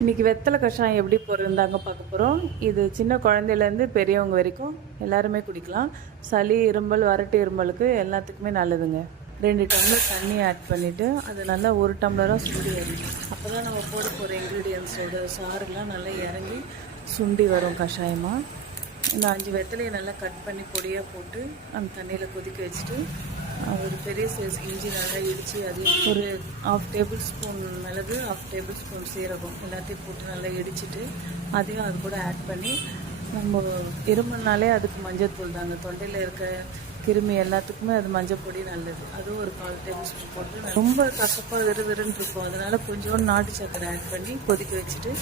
இன்றைக்கி வெத்தலை கஷாயம் எப்படி போடுறதாங்க பார்க்க போகிறோம். இது சின்ன குழந்தையிலேருந்து பெரியவங்க வரைக்கும் எல்லாருமே குடிக்கலாம். சளி, இருமல், வறட்டு இருமலுக்கு எல்லாத்துக்குமே நல்லதுங்க. 2 டம்ளர் தண்ணி ஆட் பண்ணிவிட்டு அது நல்லா 1 டம்ளராக சுண்டி வரணும். அப்போ தான் நம்ம போட போகிற இன்க்ரீடியன்ஸோட சாறுலாம் நல்லா இறங்கி சுண்டி வரும் கஷாயமாக. இந்த 5 வெத்தலையை நல்லா கட் பண்ணி பொடியாக போட்டு அந்த தண்ணியில் கொதிக்க வச்சுட்டு ஒரு பெரிய சைஸ் இஞ்சி நல்லா இடித்து அதையும் ஒரு 1/2 டேபிள் ஸ்பூன் மிளகு, 1/2 டேபிள் ஸ்பூன் சீரகம் எல்லாத்தையும் போட்டு நல்லா இடிச்சிட்டு அதையும் அது கூட ஆட் பண்ணி, நம்ம இருமல்னாலே அதுக்கு மஞ்சள் தாங்க, தொண்டையில் இருக்க கிருமி எல்லாத்துக்குமே அது மஞ்சள் பொடி நல்லது. அதுவும் ஒரு 1/4 டேபிள் ஸ்பூன் போட்டு ரொம்ப கசப்பாக விறுவிறுன்னு இருக்கும். அதனால் கொஞ்சோண்டு நாட்டு சக்கரை ஆட் பண்ணி கொதிக்க வச்சுட்டு